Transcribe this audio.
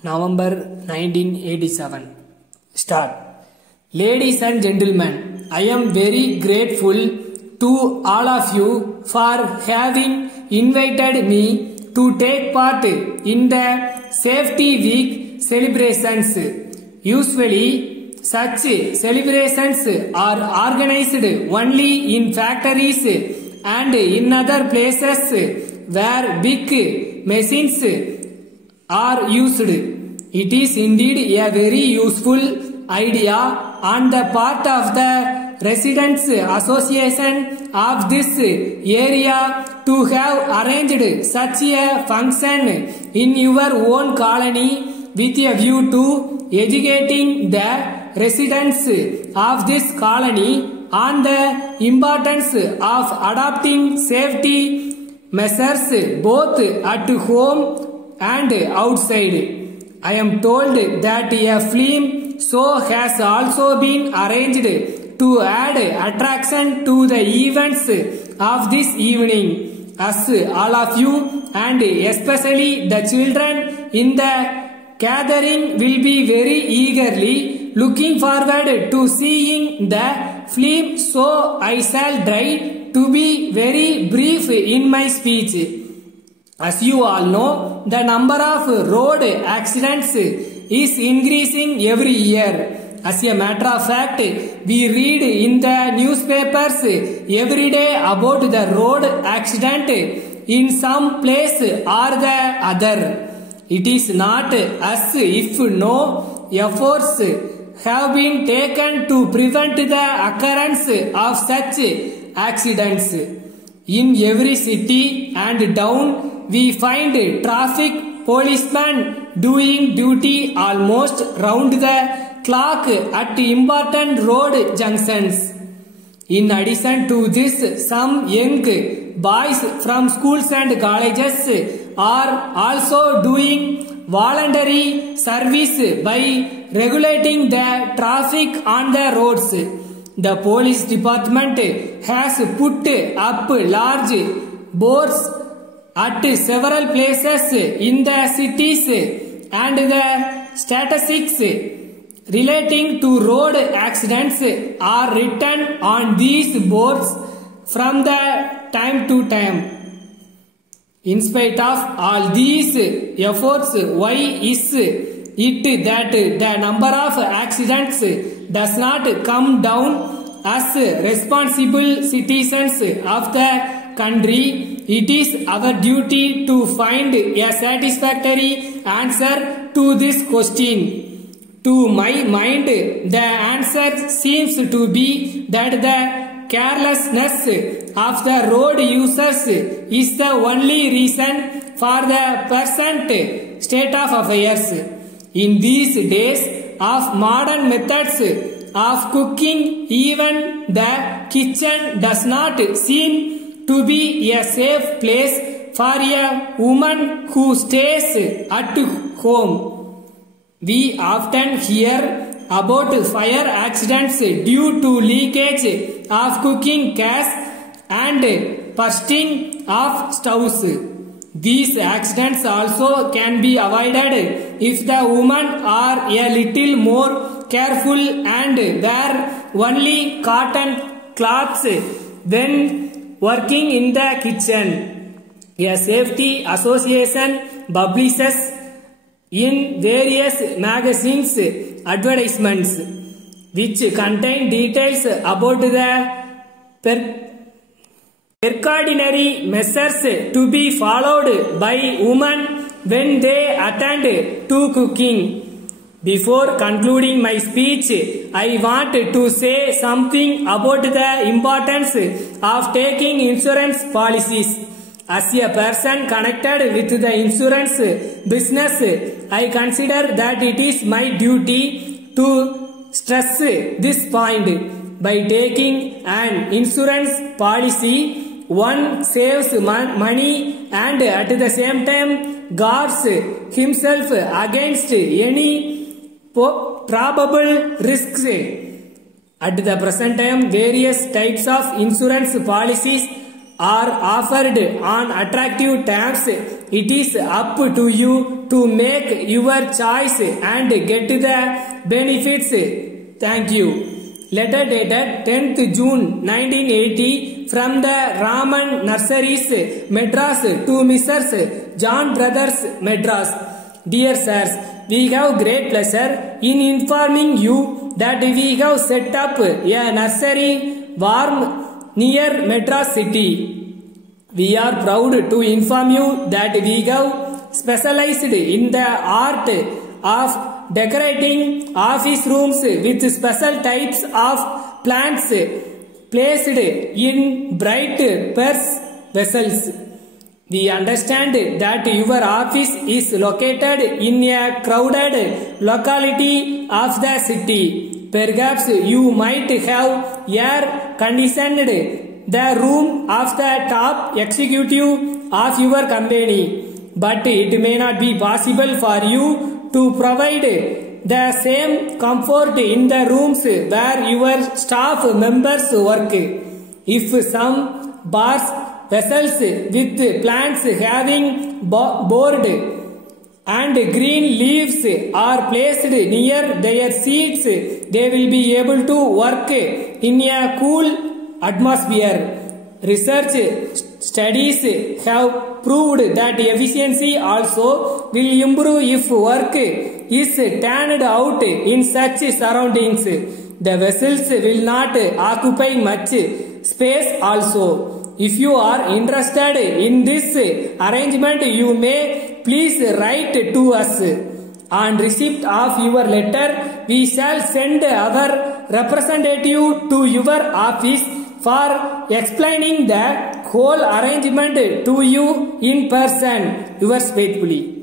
November 1987. Start. Ladies and gentlemen, I am very grateful to all of you for having invited me to take part in the Safety Week celebrations. Usually, such celebrations are organized only in factories and in other places where big machines are used. It is indeed a very useful idea on the part of the residents association of this area to have arranged such a function in your own colony with a view to educating the residents of this colony on the importance of adopting safety measures both at home and outside. I am told that a film show has also been arranged to add attraction to the events of this evening, as all of you and especially the children in the gathering will be very eagerly looking forward to seeing the film, so I shall try to be very brief in my speech. As you all know, the number of road accidents is increasing every year. As a matter of fact, we read in the newspapers every day about the road accident in some place or the other. It is not as if no efforts have been taken to prevent the occurrence of such accidents. In every city and town, we find traffic policemen doing duty almost round the clock at important road junctions. In addition to this, some young boys from schools and colleges are also doing voluntary service by regulating the traffic on the roads. The police department has put up large boards at several places in the cities, and the statistics relating to road accidents are written on these boards from the time to time. In spite of all these efforts, why is it that the number of accidents does not come down? As responsible citizens of the country, it is our duty to find a satisfactory answer to this question. To my mind, the answer seems to be that the carelessness of the road users is the only reason for the present state of affairs. In these days of modern methods of cooking, even the kitchen does not seem to be a safe place for a woman who stays at home. We often hear about fire accidents due to leakage of cooking gas and bursting of stoves. These accidents also can be avoided if the women are a little more careful and wear only cotton cloths when working in the kitchen. A safety association publishes in various magazines advertisements which contain details about the precautionary measures to be followed by women when they attend to cooking. Before concluding my speech, I want to say something about the importance of taking insurance policies. As a person connected with the insurance business, I consider that it is my duty to stress this point. By taking an insurance policy, one saves money and at the same time guards himself against any probable risks. At the present time, various types of insurance policies are offered on attractive terms. It is up to you to make your choice and get the benefits. Thank you. Letter dated 10th June 1980 from the Raman Nurseries, Madras to Mrs. John Brothers, Madras. Dear sirs, we have great pleasure in informing you that we have set up a nursery farm near Madras city. We are proud to inform you that we have specialized in the art of decorating office rooms with special types of plants placed in bright pearl vessels. We understand that your office is located in a crowded locality of the city. Perhaps you might have air conditioned the room of the top executive of your company, but it may not be possible for you to provide the same comfort in the rooms where your staff members work. If some bars vessels with plants having board and green leaves are placed near their seats, they will be able to work in a cool atmosphere. Research studies have proved that efficiency also will improve if work is turned out in such surroundings. The vessels will not occupy much space also. If you are interested in this arrangement, you may please write to us. On receipt of your letter, we shall send our representative to your office for explaining the whole arrangement to you in person. Yours faithfully.